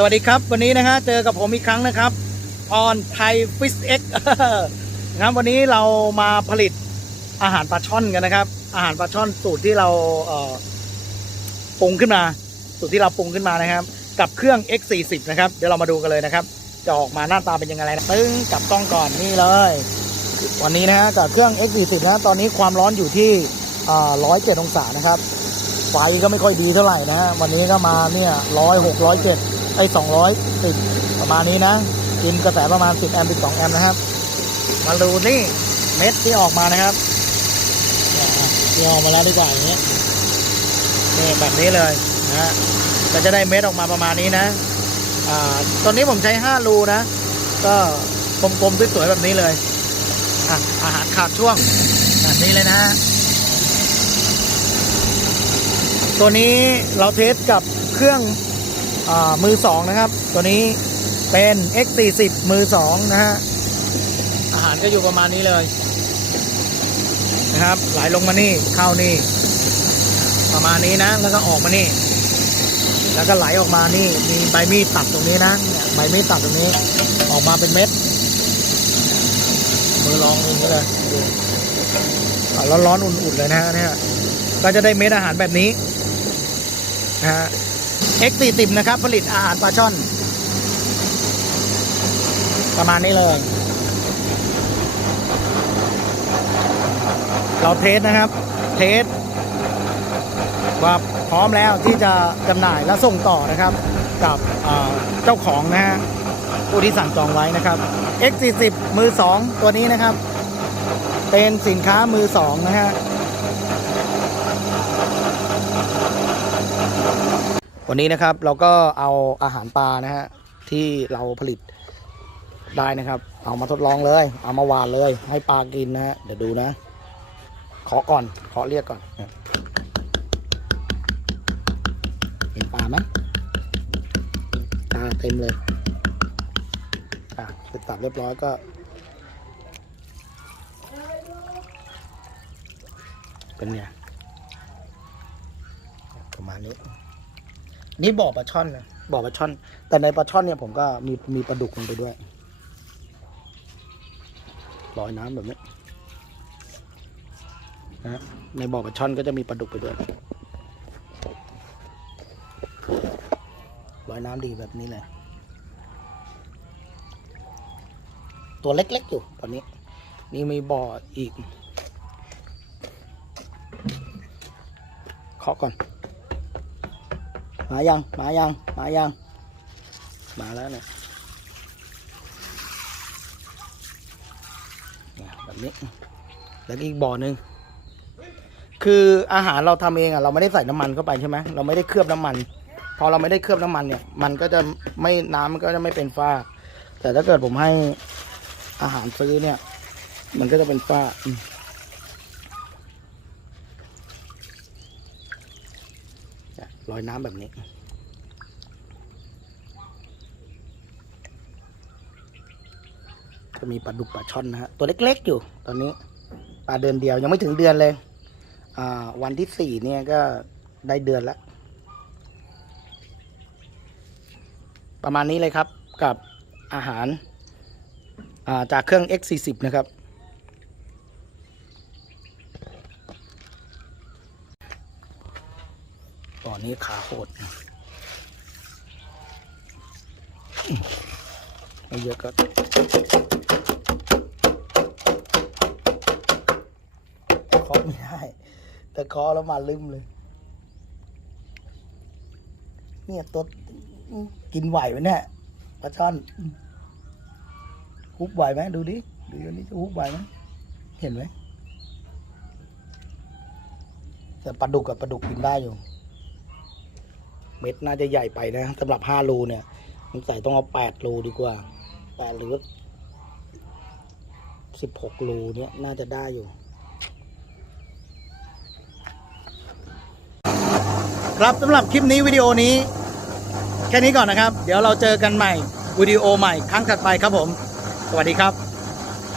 สวัสดีครับ วันนี้นะฮะเจอกับผมอีกครั้งนะครับออนไทยฟิสเอ็กนะครับวันนี้เรามาผลิตอาหารปลาช่อนกันนะครับ อาหารปลาช่อนสูตรที่เราเอ่อปรุงขึ้นมา สูตรที่เราปรุงขึ้นมานะครับ กับเครื่อง X40 นะครับเดี๋ยวเรามาดูกันเลยนะครับ จะออกมาหน้าตาเป็นยังไงนะตึ้งจับกล้องก่อนนี่เลย วันนี้นะฮะกับเครื่อง X40 นะตอนนี้ความร้อนอยู่ที่ร้อยเจ็ดองศานะครับไฟก็ไม่ค่อยดีเท่าไหร่นะฮะวันนี้ก็มาเนี่ยร้อยหกร้อยเจ็ด ไอ้สองร้อยสิบประมาณนี้นะ กินกระแสประมาณสิบแอมป์สิบสองแอมป์นะครับ มาดูนี่เม็ดที่ออกมานะครับเนี่ยที่ออกมาแล้วดีกว่าอย่างนี้นี่แบบนี้เลยนะก็จะได้เม็ดออกมาประมาณนี้นะ อ่า ตอนนี้ผมใช้ห้ารูนะ ก็กลมๆสวยๆแบบนี้เลยอะอาหารขาดช่วงแบบนี้เลยนะ ตัวนี้เราเทสกับเครื่อง มือสองนะครับ ตัวนี้เป็น X40 มือสองนะฮะ อาหารก็อยู่ประมาณนี้เลย นะครับ ไหลลงมานี่ เข้านี่ ประมาณนี้นะ แล้วก็ออกมานี่ แล้วก็ไหลออกมานี่ มีใบมีดตัดตรงนี้นะเนี่ยใบมีดตัดตรงนี้ ออกมาเป็นเม็ด มือลองเองก็เลยดูอะร้อนๆ อุ่นๆ เลยนะฮะเนี่ย ก็จะได้เม็ดอาหารแบบนี้นะฮะ X40 นะครับ ผลิตอาหารปลาช่อน ประมาณนี้เลย เราเทสนะครับ เทสว่าพร้อมแล้วที่จะจำหน่ายและส่งต่อนะครับ กับเจ้าของนะฮะผู้ที่สั่งจองไว้นะครับ X40 มือ 2 ตัวนี้นะครับ เป็นสินค้ามือ 2 นะฮะ วันนี้นะครับเราก็เอาอาหารปลานะฮะที่เราผลิตได้นะครับ เอามาทดลองเลย เอามาหวานเลย ให้ปลากินนะฮะเดี๋ยวดูนะขอก่อนขอเรียกก่อนเห็นปลาไหมปลาเต็มเลยอะเสร็จตัดเรียบร้อยก็เป็นไงประมาณนี้ นี่บ่อปลาช่อนนะบ่อปลาช่อน แต่ในปลาช่อนเนี่ยผมก็มีมีปลาดุกลงไปด้วยลอยน้ำแบบนี้นะในบ่อปลาช่อนก็จะมีปลาดุกไปด้วยลอยน้ำดีแบบนี้เลย ตัวเล็กๆอยู่ตอนนี้ นี่มีบ่ออีกเคาะก่อน มายัง มายัง มายัง มาแล้วเนี่ยแบบนี้ แล้วอีกบ่อหนึ่งคืออาหารเราทำเองอะเราไม่ได้ใส่น้ำมันเข้าไปใช่ไหมเราไม่ได้เคลือบน้ำมัน พอเราไม่ได้เคลือบน้ำมันเนี่ย มันก็จะไม่น้ำมันก็จะไม่เป็นฝ้า แต่ถ้าเกิดผมให้อาหารซื้อเนี่ย มันก็จะเป็นฝ้า อยน้ำแบบนี้จะมีปลาดุกปลาช่อนนะฮะตัวเล็กๆอยู่ ตอนนี้ปลาเดือนเดียวยังไม่ถึงเดือนเลย อ่า วันที่สี่เนี่ยก็ได้เดือนแล้วประมาณนี้เลยครับกับอาหาราจากเครื่อง X40 นะครับ ตอนนี้ขาโหดไม่เยอะก็เคาะไม่ได้ แต่เคาะแล้วมาลืมเลย เนี่ยตัวกินไหวไหมเนี่ยปลาช่อนฮุบไหวไหมดูดิ ดูอันนี้จะฮุบไหวไหมเห็นไหมแต่ปลาดุกกับปลาดุกกินได้อยู่ เม็ดน่าจะใหญ่ไปนะสำหรับห้ารูเนี่ยสงสัยต้องเอาแปดรูดีกว่าแปดหรือสิบหกรูเนี่ยน่าจะได้อยู่ ครับสำหรับคลิปนี้วิดีโอนี้ แค่นี้ก่อนนะครับ เดี๋ยวเราเจอกันใหม่วิดีโอใหม่ครั้งถัดไปครับผม สวัสดีครับ